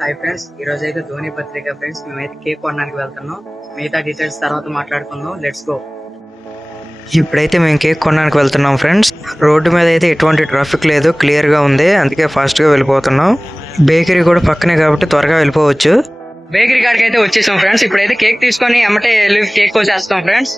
Hi friends, ఈ రోజు అయితే ధోని పత్రిక ఫ్రెండ్స్ మేమైతే కేక్ కొనడానికి వెళ్తున్నాం. మిగతా డీటెయిల్స్ తర్వాత మాట్లాడుకుందాం. Let's go. ఇప్పుడైతే మేము కేక్ కొనడానికి వెళ్తున్నాం ఫ్రెండ్స్. రోడ్డు మీద అయితే ఎటువంటి ట్రాఫిక్ లేదు, క్లియర్గా ఉంది, అందుకే ఫాస్ట్గా వెళ్ళిపోతున్నాం. బేకరీ కూడా పక్కనే కాబట్టి త్వరగా వెళ్ళిపోవచ్చు. బేకరీ కాడికి అయితే వచ్చేసాం ఫ్రెండ్స్. ఇప్పుడైతే కేక్ తీసుకొని అమ్మటే వెళ్ళి కేక్ కోసేస్తాం ఫ్రెండ్స్.